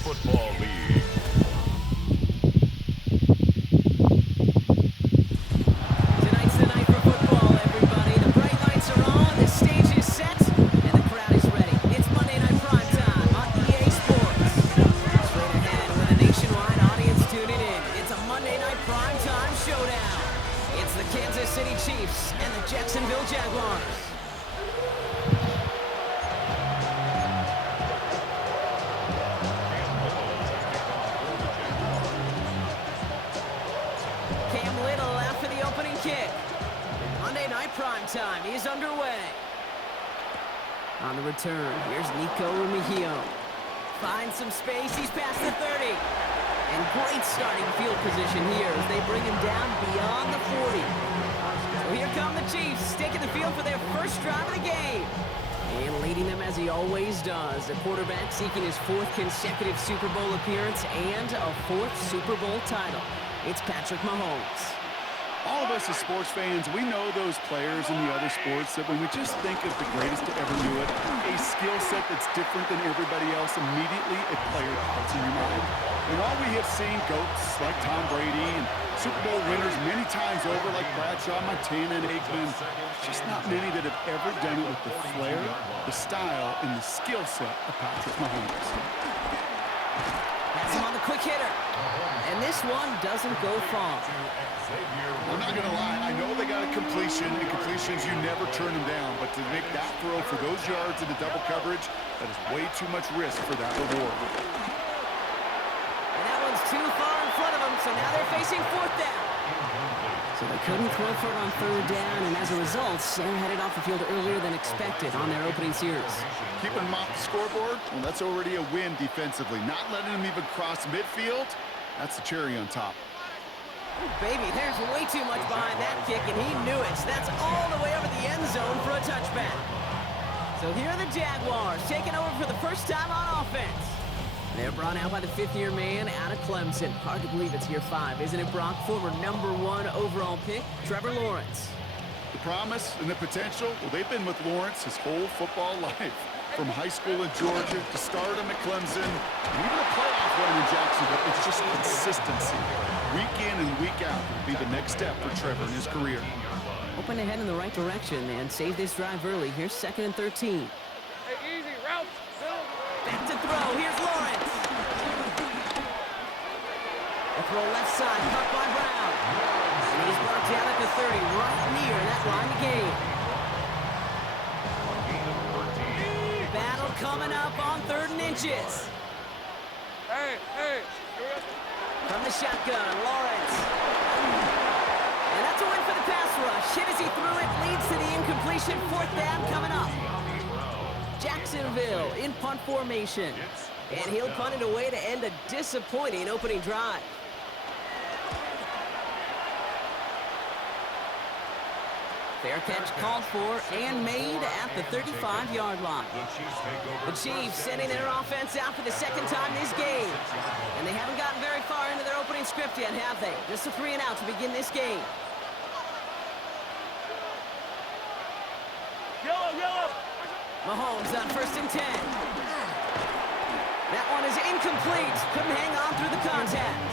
Football League. Tonight's the night for football, everybody. The bright lights are on, the stage is set, and the crowd is ready. It's Monday Night Primetime on EA Sports. Straight ahead with a nationwide audience tuning in. It's a Monday Night Primetime showdown. It's the Kansas City Chiefs and the Jacksonville Jaguars. Kick. Monday Night Primetime is underway. On the return, here's Nico Remigio. Finds some space, he's past the 30. And great starting field position here as they bring him down beyond the 40. So here come the Chiefs, taking the field for their first drive of the game. And leading them as he always does, the quarterback seeking his 4th consecutive Super Bowl appearance and a 4th Super Bowl title. It's Patrick Mahomes. All of us as sports fans, we know those players in the other sports that when we just think of the greatest to ever do it, a skill set that's different than everybody else, immediately a player pops in your mind. And while we have seen GOATs like Tom Brady and Super Bowl winners many times over like Bradshaw, Montana, and Aikman, there's just not many that have ever done it with the flair, the style, and the skill set of Patrick Mahomes. That's him on the quick hitter. And this one doesn't go far. I'm not going to lie, I know they got a completion, and completions, you never turn them down, but to make that throw for those yards in the double coverage, that is way too much risk for that reward. And that one's too far in front of them, so now they're facing 4th down. So they couldn't throw for it on 3rd down, and as a result, they're headed off the field earlier than expected on their opening series. Keeping them off the scoreboard, well, that's already a win defensively. Not letting them even cross midfield, that's the cherry on top. Oh, baby, there's way too much behind that kick, and he knew it. So that's all the way over the end zone for a touchback. So here are the Jaguars taking over for the first time on offense. They're brought out by the 5th-year man out of Clemson. Hard to believe it's year 5, isn't it, Brock? Former #1 overall pick, Trevor Lawrence. The promise and the potential, well, they've been with Lawrence his whole football life. From high school in Georgia to stardom at Clemson, and even a playoff run in Jacksonville, it's just consistency. Week in and week out will be the next step for Trevor in his career. Hoping to head in the right direction and save this drive early. Here's 2nd and 13. Hey, easy, route. Back to throw. Here's Lawrence. A throw left side, caught by Brown. And he's brought down at the 30, right near that line of game. Battle coming up on 3rd and inches. Hey. From the shotgun, Lawrence. And that's a win for the pass rush. Hit as he threw it, leads to the incompletion. 4th down coming up. Jacksonville in punt formation. And he'll punt it away to end a disappointing opening drive. Fair catch called for and made at the 35-yard line. The Chiefs sending their offense out for the 2nd time this game. And they haven't gotten very far into their opening script yet, have they? Just a 3 and out to begin this game. Yellow. Mahomes on 1st and 10. That one is incomplete. Couldn't hang on through the contact.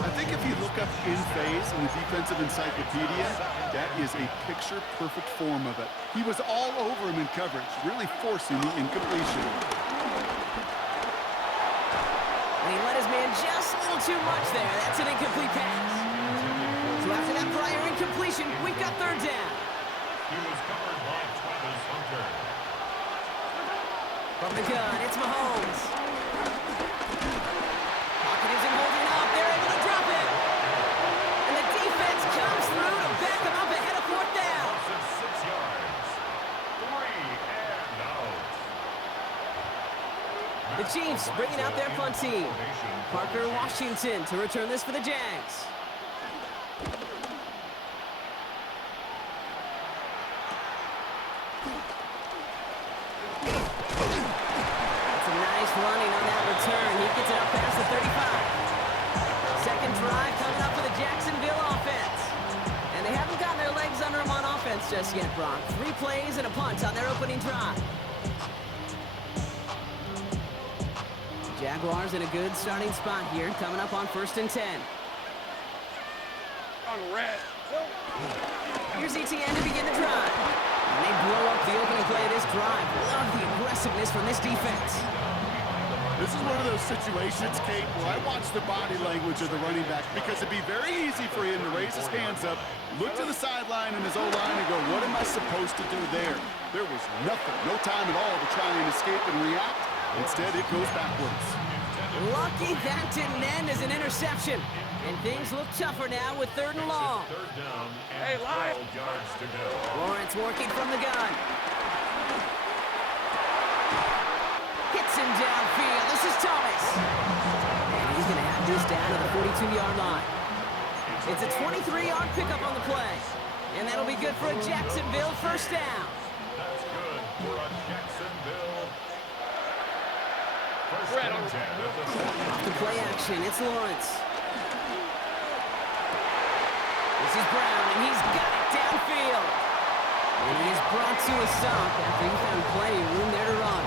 I think if you look up in phase in the defensive encyclopedia, that is a picture-perfect form of it. He was all over him in coverage, really forcing the incompletion. And he let his man just a little too much there. That's an incomplete pass. So after that prior incompletion, we've got 3rd down. He was covered by Travis Hunter. From the gun, it's Mahomes. Pocket isn't holding up. They're able to drop it. And the defense comes through to back him up ahead of 4th down. 6 yards. 3 and out. The Chiefs bringing out their punt team. Parker Washington to return this for the Jags. It's a nice running on that return. He gets it up past the 35. 2nd drive coming up for the Jacksonville offense. And they haven't gotten their legs under them on offense just yet, Brock. 3 plays and a punt on their opening drive. Jaguars in a good starting spot here, coming up on 1st and 10. On red. Here's ETN to begin the drive. And they blow up the opening play of this drive. Love the aggressiveness from this defense. This is one of those situations, Kate, where I watch the body language of the running back because it'd be very easy for him to raise his hands up, look to the sideline in his O-line and go, what am I supposed to do there? There was nothing, no time at all to try and escape and react. Instead, it goes backwards. Lucky that didn't end as an interception. And things look tougher now with 3rd and long. Third down and Hey, live. 12 yards to go. Lawrence working from the gun. Hits him downfield. This is Thomas. And he's going to have this down to the 42-yard line. It's a 23-yard pickup on the play. And that'll be good for a Jacksonville 1st down. That's good for a Jacksonville. First Red and on. 10 at the 40. Off the play action, it's Lawrence. This is Brown, and he's got it downfield. And he is brought to a stop after he found plenty of room there to run.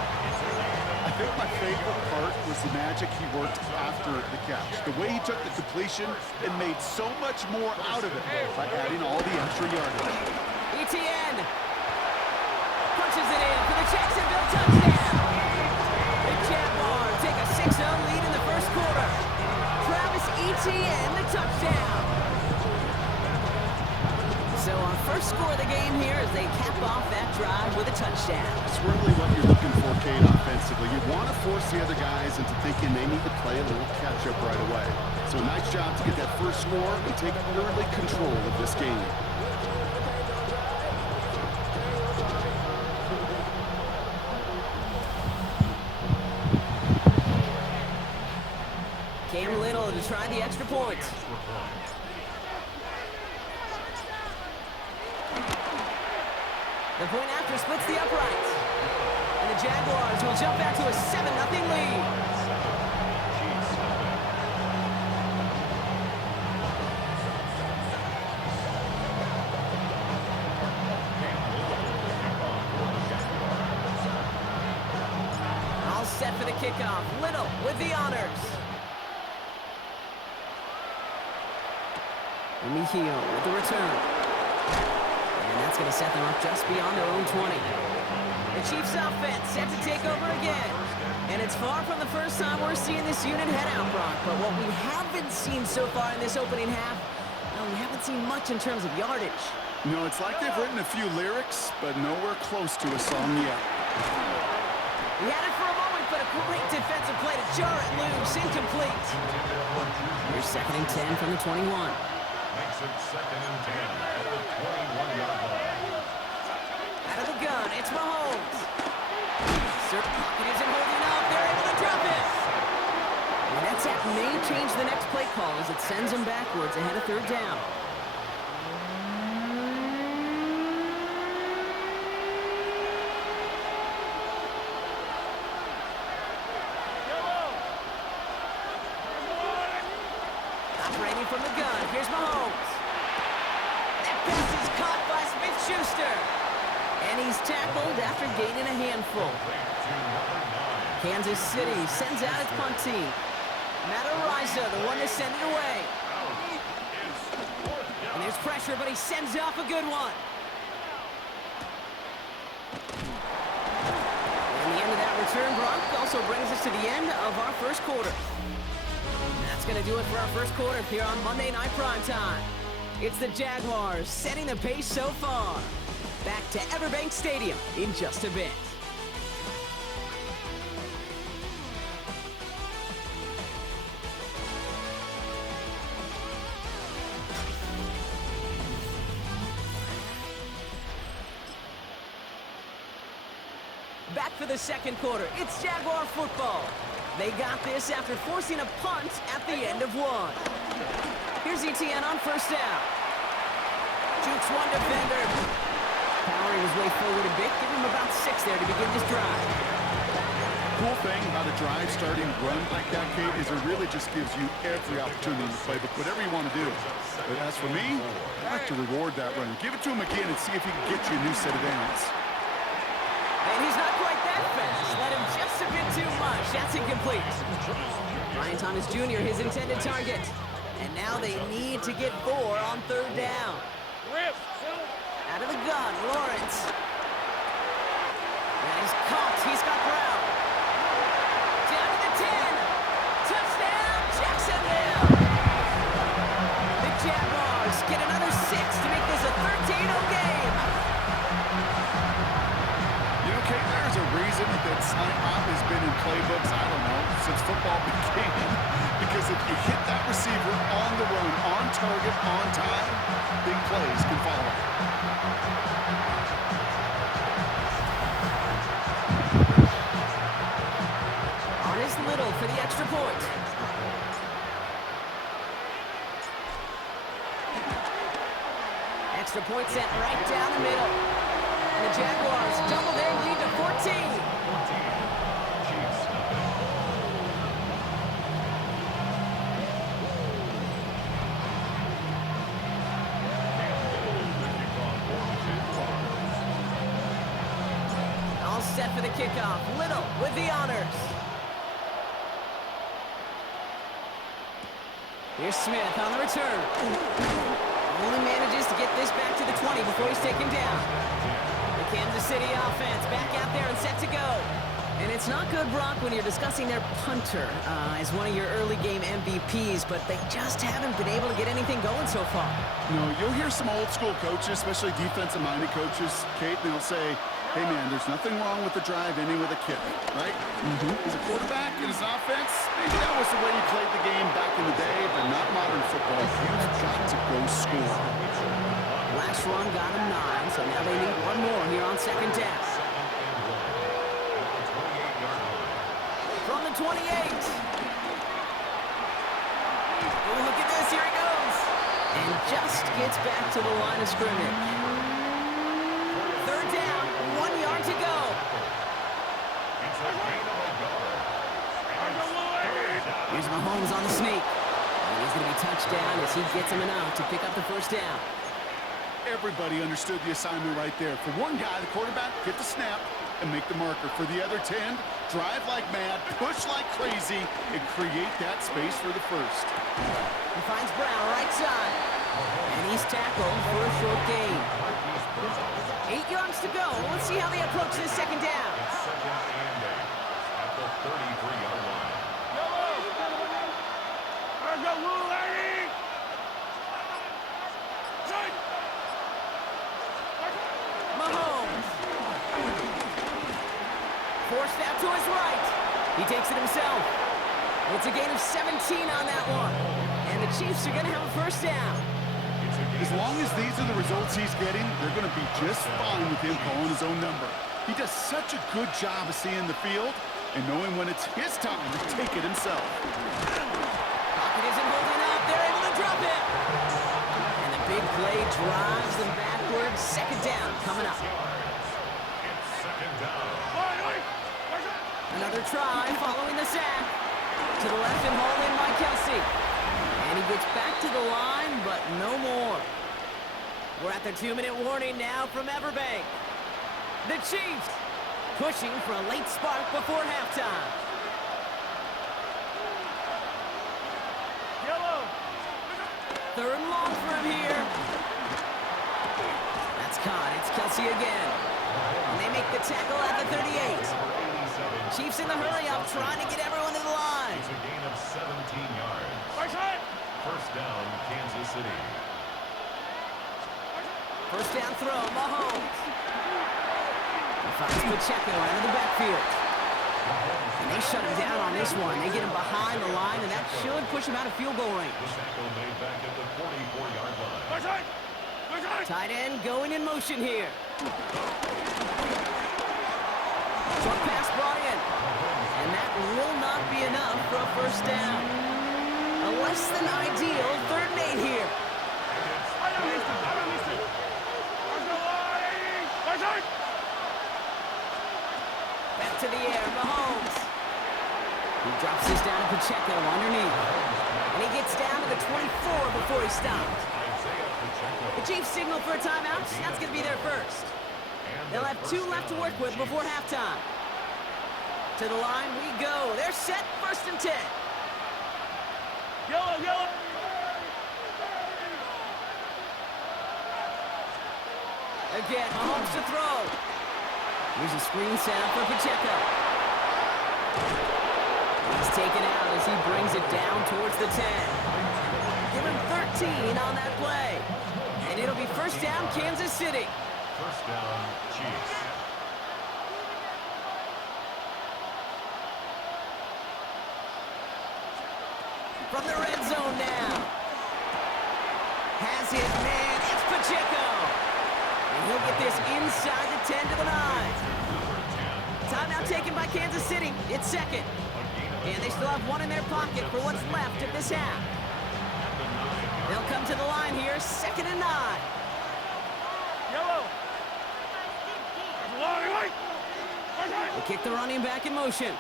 I think my favorite part was the magic he worked after the catch. The way he took the completion and made so much more out of it by adding all the extra yardage. ETN punches it in for the Jacksonville touchdown. The Jaguars take a 6-0 lead in the 1st quarter. Travis Etienne, the touchdown. So our first score of the game here as they cap off that drive with a touchdown. It's really what you're looking for, Kate, offensively. You want to force the other guys into thinking they need to play a little catch-up right away. So nice job to get that first score and take early control of this game. Cam Little to try the extra point. The point after splits the uprights. And the Jaguars will jump back to a 7-0 lead. All set for the kickoff. Little with the honors. Mejio with the return. And that's going to set them up just beyond their own 20. The Chiefs offense set to take over again. And it's far from the first time we're seeing this unit head out, Brock. But what we haven't seen so far in this opening half, well, we haven't seen much in terms of yardage. No, it's like they've written a few lyrics, but nowhere close to a song yet. He had it for a moment, but a great defensive play to jar it loose. Incomplete. Here's 2nd and 10 from the 21. Makes it 2nd and 10 at the 21-yard line. Out of the gun, it's Mahomes. Sir Pocket isn't holding up. They're able to drop it. And that sack may change the next play call as it sends them backwards ahead of 3rd down. Operating from the gun, here's Mahomes. That pass is caught by Smith-Schuster. And he's tackled after gaining a handful. Kansas City sends out its punt team. Matt Araiza, the one to send it away. And there's pressure, but he sends off a good one. And the end of that return, Brock, also brings us to the end of our 1st quarter. That's going to do it for our 1st quarter here on Monday Night Primetime. It's the Jaguars setting the pace so far. Back to Everbank Stadium in just a bit. Back for the 2nd quarter. It's Jaguar football. They got this after forcing a punt at the end of one. Here's ETN on 1st down. Jukes one defender. Powering his way forward a bit. Give him about 6 there to begin this drive. Cool thing about a drive starting run like that, Kate, is it really just gives you every opportunity to play whatever you want to do. But as for me, I like to reward that run. Give it to him again and see if he can get you a new set of downs. And he's not quite that fast. Let him just a bit too much. That's That's incomplete. Ryan Thomas Jr., his intended target. And now they need to get 4 on 3rd down. Rip. Out of the gun, Lawrence. And he's caught. He's got Brown. Down to the 10. Touchdown, Jacksonville. The Jaguars get another 6 to make this a 13-0 game. You know, Kate, there's a reason that slant route has been in playbooks, I don't know, since football began. Because if you hit that receiver on the run, on target, on time, big plays can follow. On is Little for the extra point. Extra point sent right down the middle. And the Jaguars double their lead to 14. Chiefs nothing. All set for the kickoff. Little with the honors. Here's Smith on the return. Only manages to get this back to the 20 before he's taken down. The Kansas City offense back out there and set to go. And it's not good, Brock, when you're discussing their punter as one of your early game MVPs, but they just haven't been able to get anything going so far. No, you'll hear some old school coaches, especially defensive-minded coaches, Kate, and they'll say, hey, man, there's nothing wrong with the drive ending with a kick, right? As a quarterback in his offense, maybe that was the way he played the game back in the day, but not modern football. You've got to go score. Last run got him 9, so now they need one more here on 2nd down. From the 28. Oh, look at this, here he goes. And just gets back to the line of scrimmage. 3rd down, 1 yard to go. Here's Mahomes on the sneak. And he's going to be touched down as he gets him enough to pick up the 1st down. Everybody understood the assignment right there. For one guy, the quarterback, get the snap and make the marker. For the other 10, drive like mad, push like crazy, and create that space for the 1st. He finds Brown right side. And he's tackled for a short gain. 8 yards to go. Let's see how they approach this 2nd down. It's 2nd and 8 at the 33-yard line. Mahomes. Forced out to his right. He takes it himself. It's a gain of 17 on that one. And the Chiefs are going to have a 1st down. As long as these are the results he's getting, they're going to be just fine with him calling his own number. He does such a good job of seeing the field and knowing when it's his time to take it himself. Pocket isn't holding up. They're able to drop it. And the big play drives them backwards. 2nd down coming up. It's 2nd down. Another try following the sack. To the left and hauled in by Kelsey. And he gets back to the line, but no more. We're at the 2-minute warning now from Everbank. The Chiefs pushing for a late spark before halftime. Yellow. 3rd and long for him here. That's caught. It's Kelsey again. And they make the tackle at the 38. Chiefs in the hurry-up, trying to get everyone to the line. It's a gain of 17 yards. 1st down, Kansas City. 1st down throw, Mahomes. He finds Pacheco out of the backfield. And they shut him down on this one. They get him behind the line, and that should push him out of field goal range. The tackle made back at the 44-yard line. Tight end going in motion here. Short pass brought in. And that will not be enough for a 1st down. A less than ideal 3rd and 8 here. Back to the air, Mahomes. He drops this down to Pacheco underneath. And he gets down to the 24 before he stops. The Chiefs signal for a timeout. That's going to be their 1st. They'll have 2 left to work with before halftime. To the line we go. They're set, 1st and 10. Yellow, yellow. Again, Mahomes to throw. Here's a screen set up for Pacheco. He's taken out as he brings it down towards the 10. Give him 13 on that play. And it'll be 1st down, Kansas City. 1st down, Chiefs. From the red zone now. Has his man. It's Pacheco. And he'll get this inside the 10 to the 9. Timeout taken by Kansas City. It's 2nd. And they still have 1 in their pocket for what's left of this half. They'll come to the line here, 2nd and 9. Yellow. They kick the running back in motion.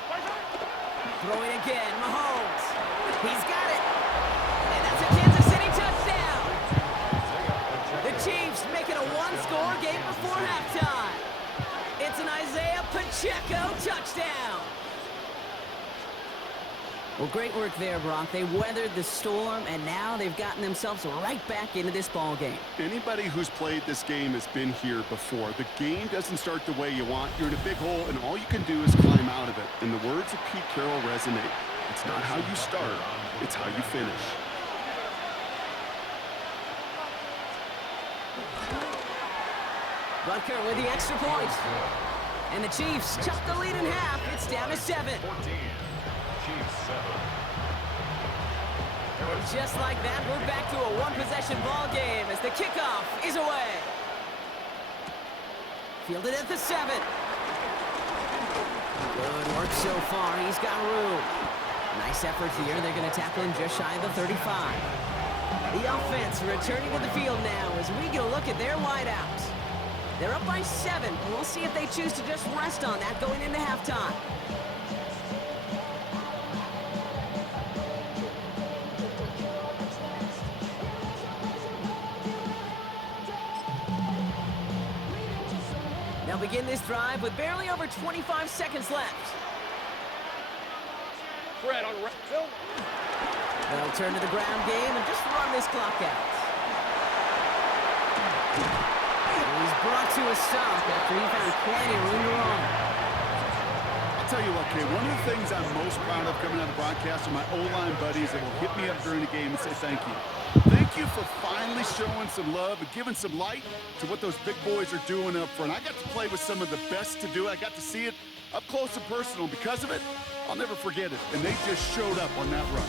Throwing again, Mahomes. He's got it. And that's a Kansas City touchdown. The Chiefs make it a 1-score game before halftime. It's an Isaiah Pacheco touchdown. Well, great work there, Brock. They weathered the storm, and now they've gotten themselves right back into this ball game. Anybody who's played this game has been here before. The game doesn't start the way you want. You're in a big hole, and all you can do is climb out of it. And the words of Pete Carroll resonate. It's not how you start, it's how you finish. Butker with the extra point. And the Chiefs chop the lead in half. It's down to 7. 14. Chiefs 7. And just like that, we're back to a 1-possession ball game as the kickoff is away. Fielded at the 7. Good work so far. He's got room. Nice effort here. They're going to tackle him just shy of the 35. The offense returning to the field now as we get a look at their wideouts. They're up by 7. We'll see if they choose to just rest on that going into halftime. They'll begin this drive with barely over 25 seconds left. Fred on right. Phil. They'll turn to the ground game and just run this clock out. He's brought to a stop after he found plenty of room to run. I'll tell you what, Kay, one of the things I'm most proud of coming out of the broadcast are my O-line buddies that will hit me up during the game and say thank you. Thank you for finally showing some love and giving some light to what those big boys are doing up front. I got to play with some of the best to do it. I got to see it up close and personal. Because of it, I'll never forget it. And they just showed up on that run.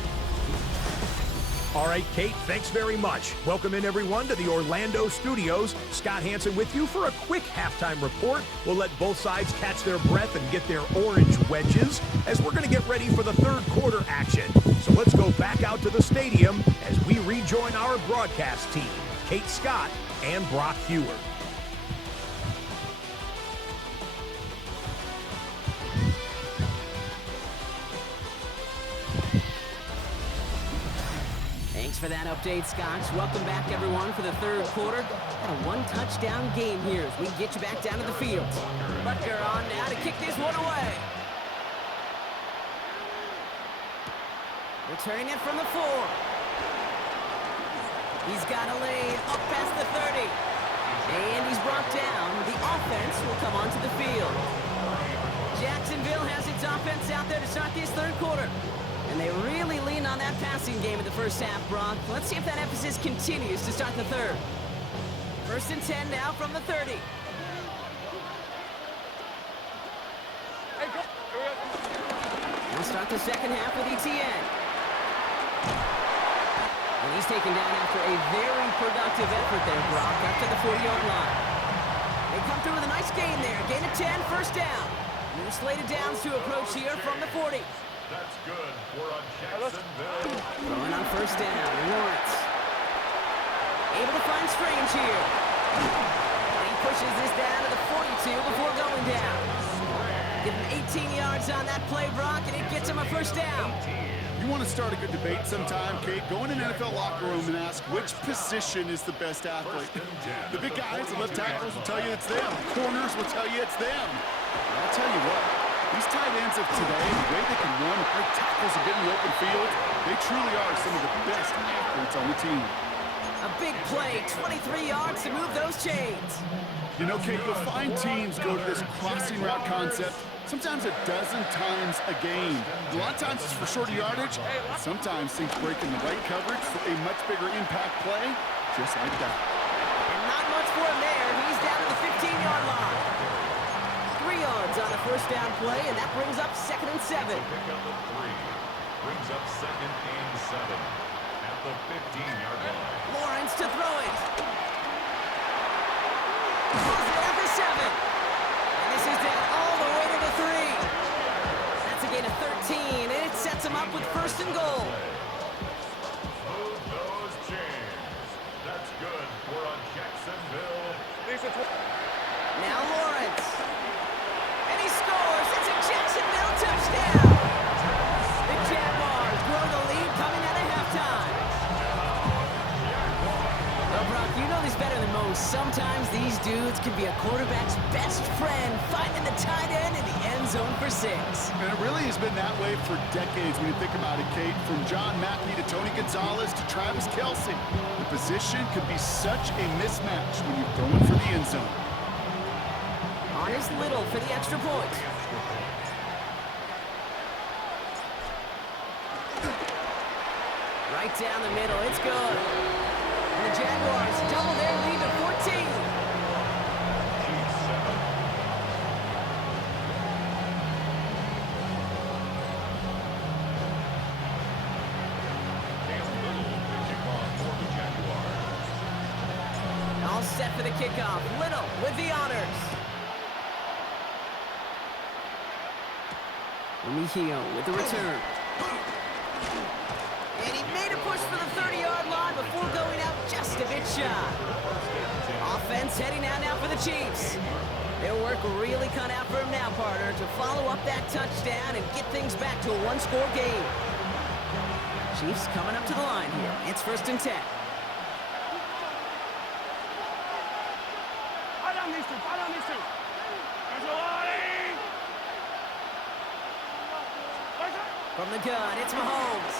All right, Kate, thanks very much. Welcome in, everyone, to the Orlando studios. Scott Hansen with you for a quick halftime report. We'll let both sides catch their breath and get their orange wedges as we're going to get ready for the 3rd quarter action. So let's go back out to the stadium as we rejoin our broadcast team, Kate Scott and Brock Hewer. Thanks for that update, Scotch. Welcome back, everyone, for the 3rd quarter. Had a 1-touchdown game here as we get you back down to the field. Butker on now to kick this one away. Returning it from the 4. He's got a lane up past the 30. And he's brought down. The offense will come onto the field. Jacksonville has its offense out there to start this 3rd quarter. And they really lean on that passing game in the first half, Brock. Let's see if that emphasis continues to start the 3rd. 1st and 10 now from the 30. Hey, go. We'll start the 2nd half with ETN. And he's taken down after a very productive effort there, Brock, after the 40-yard line. They come through with a nice gain there. Gain of 10, 1st down. New slated downs to approach here from the 40. That's good. We're on Jacksonville. Throwing on 1st down, Lawrence. Able to find Strange here. And he pushes this down to the 42 before going down. Give him 18 yards on that play, Brock, and it gets him a 1st down. You want to start a good debate sometime, Kate? Go in an NFL locker room and ask which position is the best athlete. The big guys, the left tackles will tell you it's them. Corners will tell you it's them. And I'll tell you what, These tight ends of today, the way they can run, great tackles and get in the open field, they truly are some of the best athletes on the team. A big play, 23 yards to move those chains. You know, Kate, you'll find teams go to this crossing route concept sometimes a dozen times a game. A lot of times it's for shorter yardage. Sometimes things break in the right coverage for a much bigger impact play, just like that. And not much for him there. He's down to the 15-yard line. 3 yards on the first down play, and that brings up 2nd and 7. Pick up the 3. Brings up 2nd and 7 at the 15-yard line. Lawrence to throw it. Throws it at the 7. And this is down all the way to the 3. That's a gain of 13, and it sets him up with 1st and goal. Move those chains. That's good for a Jacksonville. Now Lawrence. And he scores. It's a Jacksonville touchdown. The Jaguars grow the lead coming out of halftime. Well, Brock, you know this better than most. Sometimes these dudes can be a quarterback's best friend, finding the tight end in the end zone for 6. And it really has been that way for decades when you think about it, Kate. From John Mackey to Tony Gonzalez to Travis Kelce. The position can be such a mismatch when you're throwing for the end zone. On is Little for the extra point. Right down the middle, it's good. And the Jaguars double their lead to 14. All set for the kickoff. Little with the honors. Remigio with the return. And he made a push for the 30-yard line before going out just a bit shy. Offense heading out now for the Chiefs. Their work really cut out for him now, partner, to follow up that touchdown and get things back to a one-score game. Chiefs coming up to the line here. It's 1st and 10. From the gun, it's Mahomes.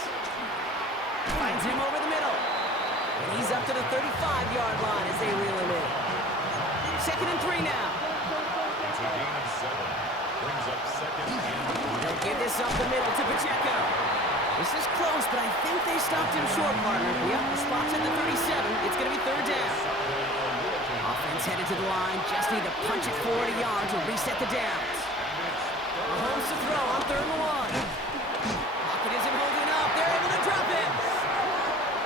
Finds him over the middle. And he's up to the 35-yard line as they reel him in. 2nd and 3 now. It's a gain of 7. Brings up 2nd and 3. They'll give this up the middle to Pacheco. This is close, but I think they stopped him short, partner. Yep, the spot's at the 37. It's going to be 3rd down. Offense headed to the line. Just need to punch it 40 yards or reset the downs. Mahomes to throw on 3rd and 1. Pocket isn't holding up. They're able to drop it.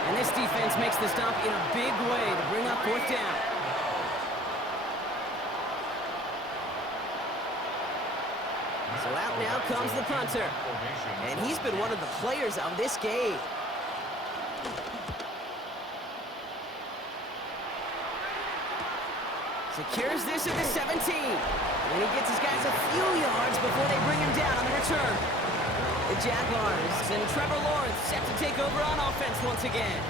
And this defense makes the stop in a big way to bring up 4th down. So out now comes the punter. And he's been one of the players of this game. Secures this at the 17. And he gets his guys a few yards before they bring him down on the return. The Jaguars and Trevor Lawrence set to take over on offense once again.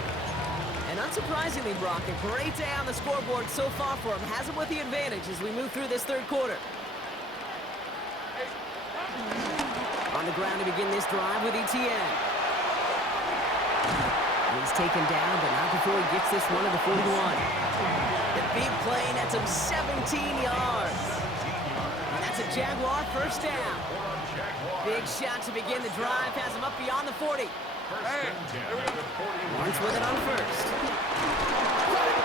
And unsurprisingly, Brock, a great day on the scoreboard so far for him. Has him with the advantage as we move through this 3rd quarter. On the ground to begin this drive with ETN. He's taken down, but not before he gets this one to the 41. The big play nets him 17 yards. And that's a Jaguar 1st down. Big shot to begin the drive, has him up beyond the 40. Lawrence with it on 1st.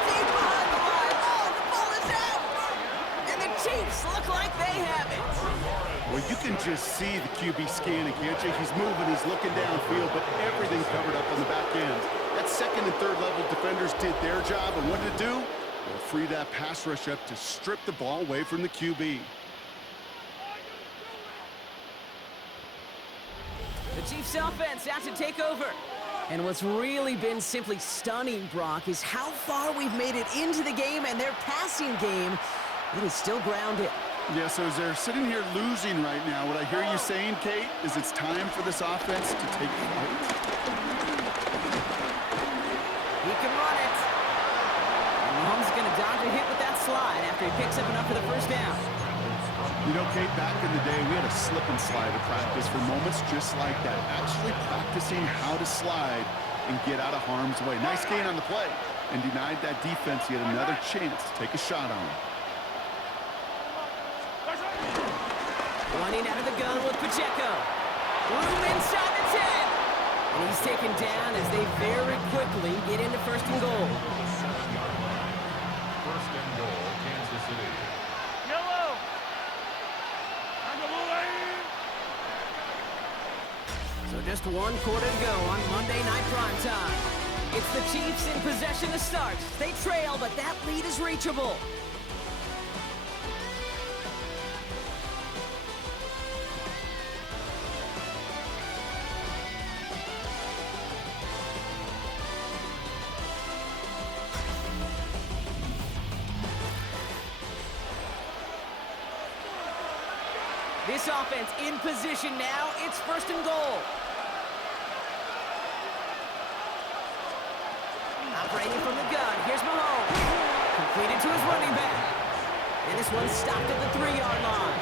Deep behind the line. Oh, the ball is out! And the Chiefs look like they have it. Well, you can just see the QB scanning, can't you? He's moving, he's looking downfield, but everything covered up on the back end. That 2nd and 3rd level defenders did their job, and what did it do? They'll free that pass rush up to strip the ball away from the QB. The Chiefs offense out to take over. And what's really been simply stunning, Brock, is how far we've made it into the game, and their passing game, it is still grounded. Yeah, so as they're sitting here losing right now, what I hear you saying, Kate, is it's time for this offense to take flight. He can run it. And Mahomes is going to dodge a hit with that slide after he picks up enough for the 1st down. You know, Kate, back in the day, we had a slip and slide at practice for moments just like that. Actually practicing how to slide and get out of harm's way. Nice gain on the play, and denied that defense yet another chance to take a shot on him. Running out of the gun with Pacheco. Room inside the 10. And he's taken down as they very quickly get into first and goal. First and goal, Kansas City. Yellow. On the blue lane. So just 1 quarter to go on Monday Night Primetime. It's the Chiefs in possession to start. They trail, but that lead is reachable. This offense in position now. It's first and goal. Operating from the gun. Here's Mahomes. Completed to his running back. And this one stopped at the 3-yard line.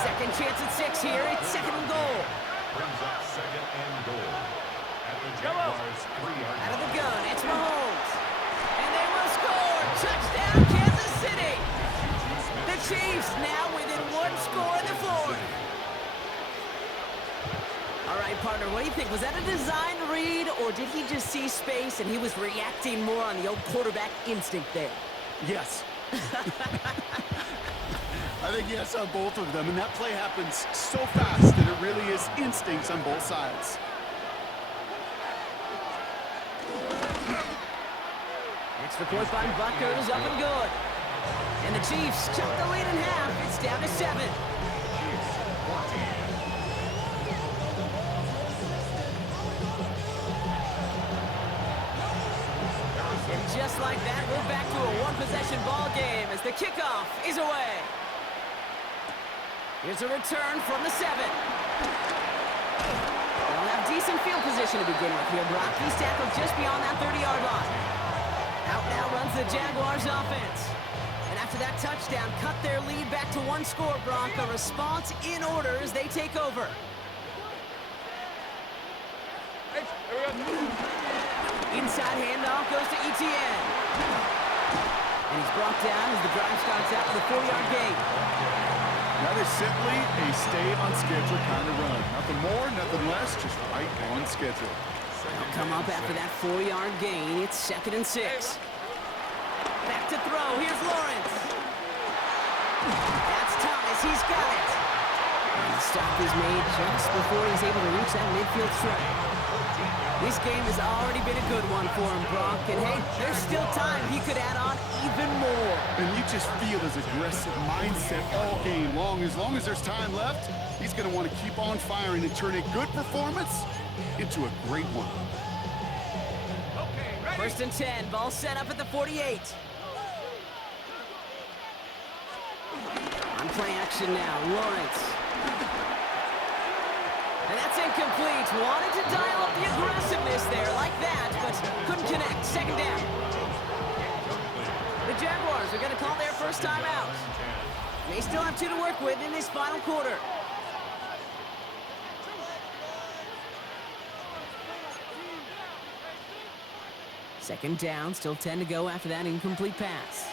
Second chance at 6 here. It's second and goal. Brings up second and goal. At the Jaguars' 3-yard line. Out of the gun. It's Mahomes. And they will score. Touchdown, Kansas City. The Chiefs now within 1 score in the fourth. All right, partner, what do you think? Was that a design read, or did he just see space and he was reacting more on the old quarterback instinct there? Yes. I think yes on both of them, and that play happens so fast that it really is instincts on both sides. Extra point by Buckers, up and good. And the Chiefs chop the lead in half. It's down to 7. And just like that, we're back to a one-possession ball game as the kickoff is away. Here's a return from the 7. They'll have decent field position to begin with here. Brock, he's tackled just beyond that 30-yard line. Out now runs the Jaguars offense. And after that touchdown, cut their lead back to 1 score, Brock. A response in order as they take over. Hey, here we go. Inside handoff goes to Etienne. And he's brought down as the drive starts out with a 4-yard gain. That is simply a stay on schedule kind of run. Nothing more, nothing less, just right on schedule. They'll come up after that 4-yard gain. It's 2nd and 6. Back to throw. Here's Lawrence. That's Thomas. He's got it. And the stop is made just before he's able to reach that midfield strike. This game has already been a good one for him, Brock. And hey, there's still time. He could add on even more. And you just feel his aggressive mindset all game long. As long as there's time left, he's going to want to keep on firing and turn a good performance into a great one. First and 10. Ball set up at the 48. On play action now. Lawrence. And that's incomplete. Wanted to dial up the aggressiveness there like that, but couldn't connect. Second down. The Jaguars are going to call their first time out. They still have 2 to work with in this final quarter. Second down, still 10 to go after that incomplete pass.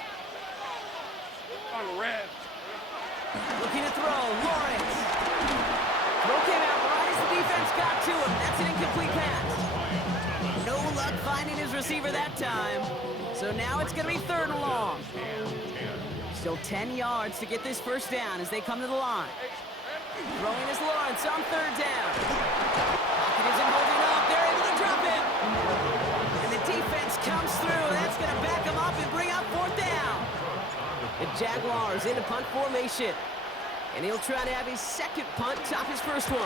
On red. Looking to throw, Lawrence. Throw came out right as the defense got to him. That's an incomplete pass. No luck finding his receiver that time. So now it's going to be 3rd and long. Still 10 yards to get this first down as they come to the line. Throwing is Lawrence on 3rd down. Pocket isn't holding up. They're able to drop it. And the defense comes through. That's going to back them up and bring up 4th down. The Jaguars in a punt formation. And he'll try to have his second punt top his first one.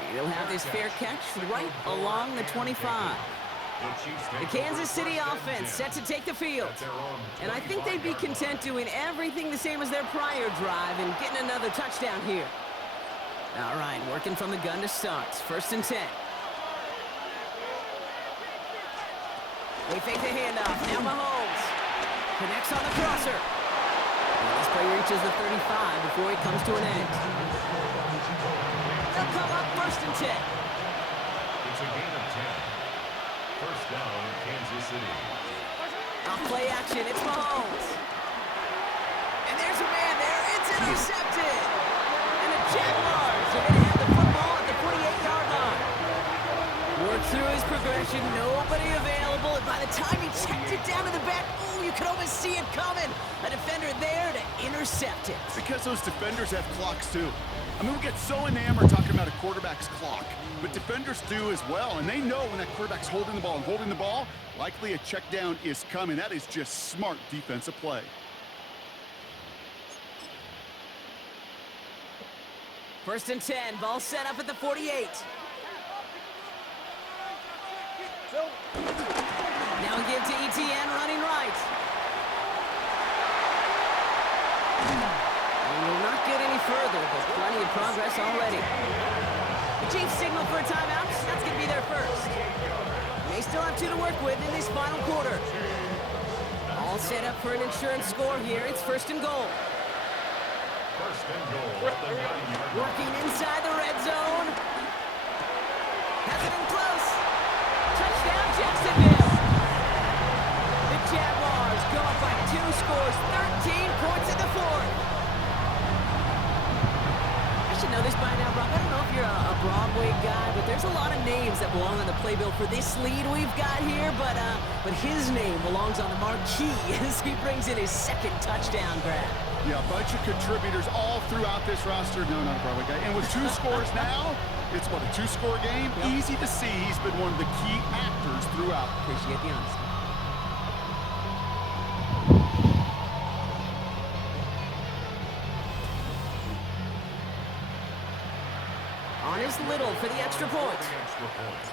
And he'll have this fair catch right along the 25. The Kansas City offense set to take the field. And I think they'd be content doing everything the same as their prior drive and getting another touchdown here. All right, working from the gun to start. 1st and 10. They fake the handoff. Now Mahomes. Connects on the crosser. And this play reaches the 35 before it comes to an end. They'll come up 1st and 10. It's a gain of 10. First down, Kansas City. Off play action, it's Mahomes. And there's a man there. It's intercepted. And the Jaguars are going to have the football at the 48-yard line. Worked through his progression, nobody available. And by the time he checked it down to the back, oh, you could almost see it coming. A defender there to intercept it. Because those defenders have clocks too. I mean, we get so enamored talking about a quarterback's clock, but defenders do as well, and they know when that quarterback's holding the ball and holding the ball, likely a check down is coming. That is just smart defensive play. First and 10, ball set up at the 48. Now we give to ETN running right. And will not get any further, but plenty of progress already. The Chiefs signal for a timeout. That's going to be their first. They still have 2 to work with in this final quarter. All set up for an insurance score here. It's 1st and goal. First and goal at the 9-yard line. Working inside the red zone. Has it in close. Touchdown, Jacksonville. The Jaguars go up by 2 scores, 13 points in the 4th. I should know this by now, Brock. I don't know if you're a Broadway guy, but there's a lot of names that belong on the playbill for this lead we've got here, but his name belongs on the marquee as he brings in his 2nd touchdown grab. Yeah, a bunch of contributors all throughout this roster. No, not a Broadway guy. And with 2 scores now, it's what, a 2-score game? Yep. Easy to see he's been one of the key actors throughout. Appreciate the honesty. On is Little for the extra point. Extra point.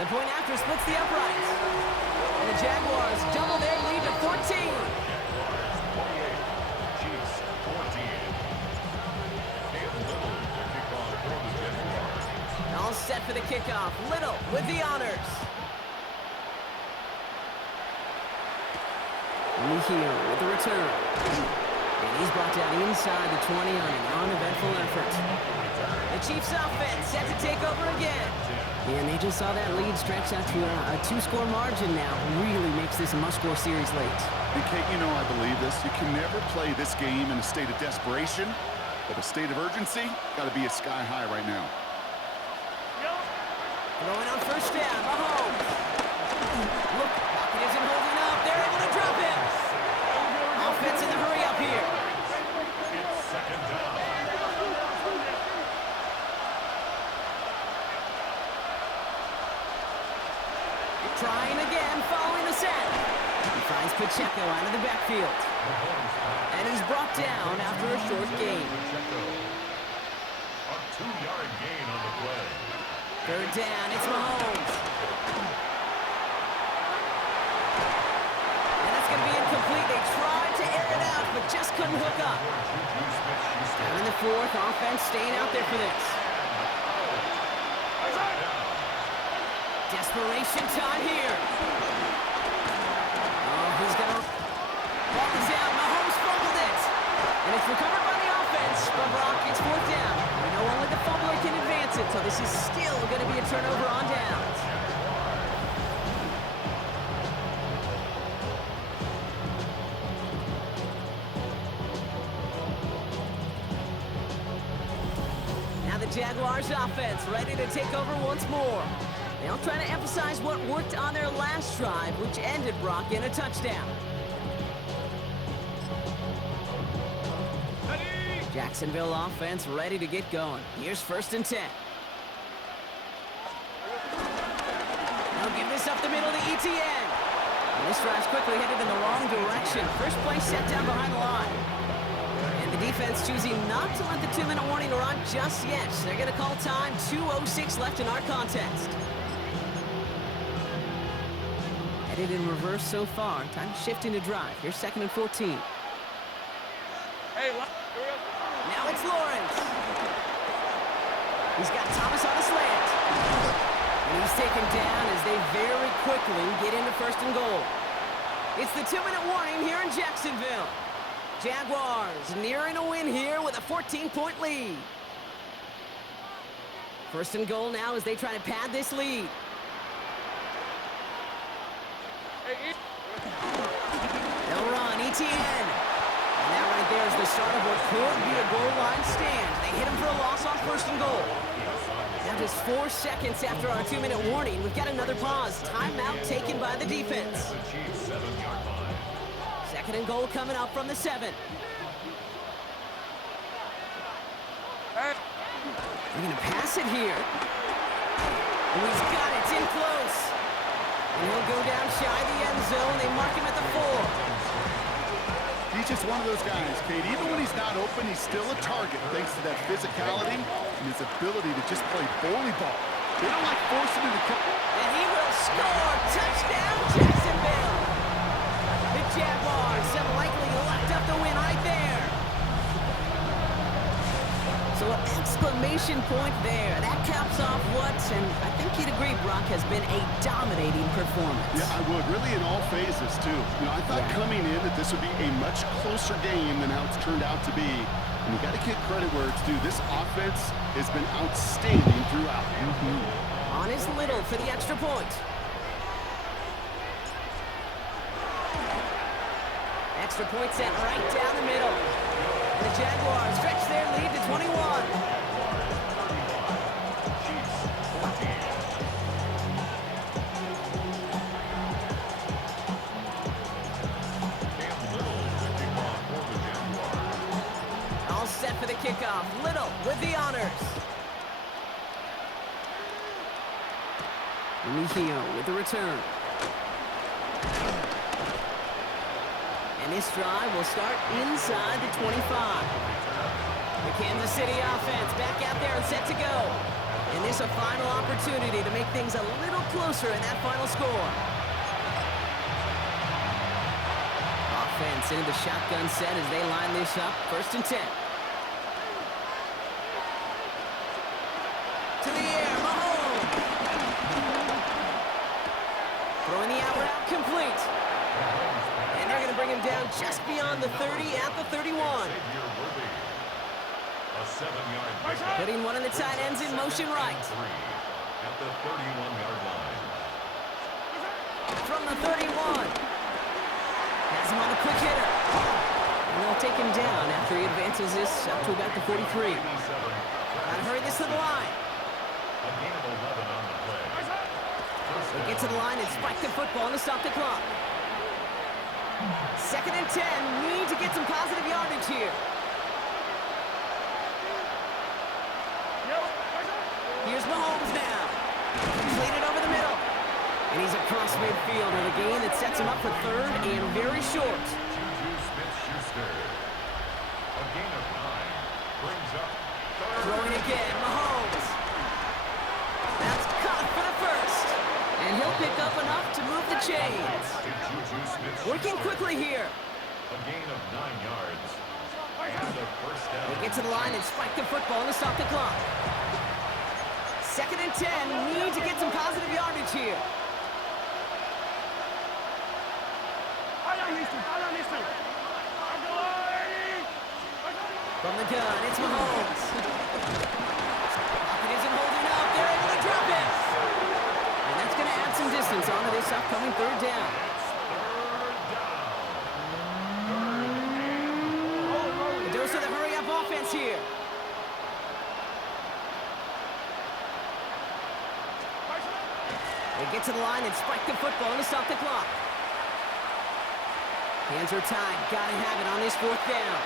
The point after splits the uprights. And the Jaguars double their lead to 14. Jaguars 48, Chiefs 14. And Little, the kickoff for the Jaguars. All set for the kickoff. Little with the honors. Mejia with the return. And he's brought down inside the 20 on an uneventful effort. The Chiefs offense set to take over again. And they just saw that lead stretch out to a 2-score margin now. Really makes this a must-score series late. And Kate, you know I believe this. You can never play this game in a state of desperation, but a state of urgency got to be a sky high right now. Throwing on 1st down, Mahomes. Look, Pocket isn't holding up. They're able to drop him. Offense in the hurry up here. It's 2nd down. Trying again, following the sack. He finds Pacheco out of the backfield. And he's brought down after a short gain. Pacheco. A 2-yard gain on the play. 3rd down, it's Mahomes. And that's going to be incomplete. They tried to air it out, but just couldn't hook up. Down in the 4th, offense staying out there for this. Desperation time here. Oh, he's got to... Ball is out. Mahomes fumbled it. And it's recovered by the offense. But Brock, it's 4th down. We know only the fumbler can advance it, so this is still going to be a turnover on downs. Now the Jaguars offense ready to take over once more. They'll try to emphasize what worked on their last drive, which ended Brock in a touchdown. Jacksonville offense ready to get going. Here's 1st and 10. They'll give this up the middle to ETN. And this drive's quickly headed in the wrong direction. First play set down behind the line. And the defense choosing not to let the 2-minute warning run just yet. They're going to call time. 2:06 left in our contest. Headed in reverse so far. Time shifting to drive. Here's 2nd and 14. Hey, Now it's Lawrence. He's got Thomas on a slant. And he's taken down as they very quickly get into 1st and goal. It's the 2-minute warning here in Jacksonville. Jaguars nearing a win here with a 14-point lead. 1st and goal now as they try to pad this lead. They'll run, ETN. And that right there is the start of what could be a goal line stand. They hit him for a loss on 1st and goal. Now just 4 seconds after our 2-minute warning, we've got another pause. Timeout taken by the defense. 2nd and goal coming up from the 7. They're going to pass it here. Oh, he's got it. It's in close. And he'll go down shy of the end zone. They mark him at the 4. He's just one of those guys, Kate. Even when he's not open, he's still a target thanks to that physicality and his ability to just play bully ball. They don't like forcing him to come. And he will score. Touchdown, Jacksonville. The Jaguars have likely locked up the win right there. So an exclamation point there. That caps off what, and I think you'd agree, Brock, has been a dominating performance. Yeah, I would. Really in all phases, too. You know, I thought coming in that this would be a much closer game than how it's turned out to be. And you got to give credit where it's due. This offense has been outstanding throughout. On is Little for the extra point. Extra point sent right down the middle. And the Jaguars stretch their lead to 21. All set for the kickoff. Little with the honors. Mejio with the return. And this drive will start inside the 25. The Kansas City offense back out there and set to go. And this a final opportunity to make things a little closer in that final score. Offense into the shotgun set as they line this up. 1st and 10. To the air, Mahomes. Throwing the out route complete. And they're going to bring him down just beyond the 30 at the 31. Putting one of the tight ends in motion right. At the 31-yard line. From the 31. Has him on a quick hitter. And they'll take him down after he advances this up to about the 43. Gotta hurry this to the line. A gain of 11 on the play. They get to the line and spike the football and stop the clock. 2nd and 10. Need to get some positive yardage here. Here's Mahomes now. Completed over the middle. And he's across midfield with a gain that sets him up for 3rd and very short. Juju Smith-Schuster. A gain of 9. Brings up 3rd. Throwing again, Mahomes. That's caught for the 1st. And he'll pick up enough to move the chains. Juju Smith-Schuster. Working quickly here. A gain of 9 yards. And the 1st down. They get to the line and spike the football to stop the clock. 2nd and 10. Need to get some positive yardage here. From the gun, it's Mahomes. Pocket isn't holding up. They're able to drop it. And that's going to add some distance onto this upcoming 3rd down. A dose of the hurry-up offense here. They get to the line and spike the football to stop the clock. Hands are tied. Gotta have it on this 4th down.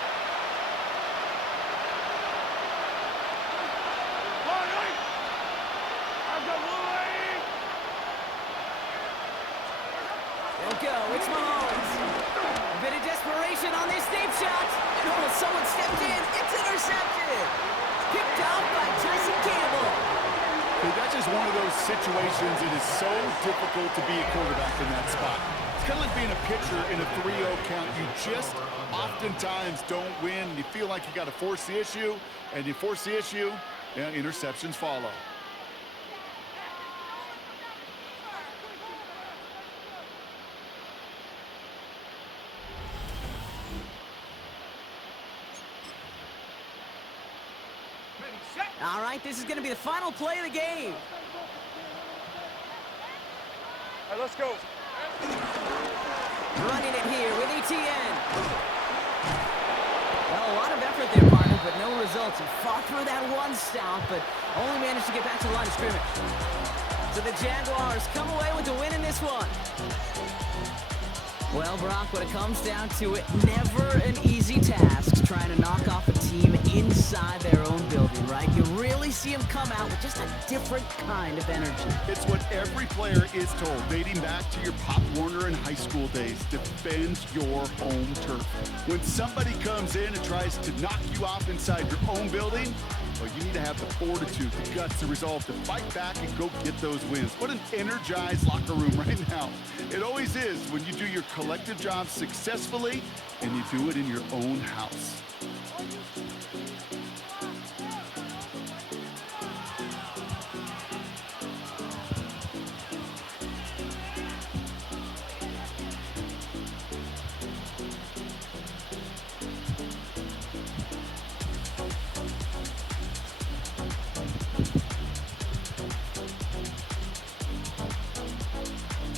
They'll go. It's Mahomes. A bit of desperation on this deep shot. And oh, someone stepped in. It's intercepted. Picked off by Tyson Campbell. That's just one of those situations. It is so difficult to be a quarterback in that spot. It's kind of like being a pitcher in a 3-0 count. You just oftentimes don't win. You feel like you got to force the issue, and you force the issue, and interceptions follow. All right, this is going to be the final play of the game. All right, let's go. Running it here with ETN. Well, a lot of effort there, partner, but no results. He fought through that one stop, but only managed to get back to the line of scrimmage. So the Jaguars come away with the win in this one. Well, Brock, when it comes down to it, never an easy task trying to knock off a team inside their own building, right? You really see them come out with just a different kind of energy. It's what every player is told, dating back to your Pop Warner and high school days. Defend your home turf. When somebody comes in and tries to knock you off inside your own building, well, you need to have the fortitude, the guts, the resolve to fight back and go get those wins. What an energized locker room right now. It always is when you do your collective job successfully and you do it in your own house.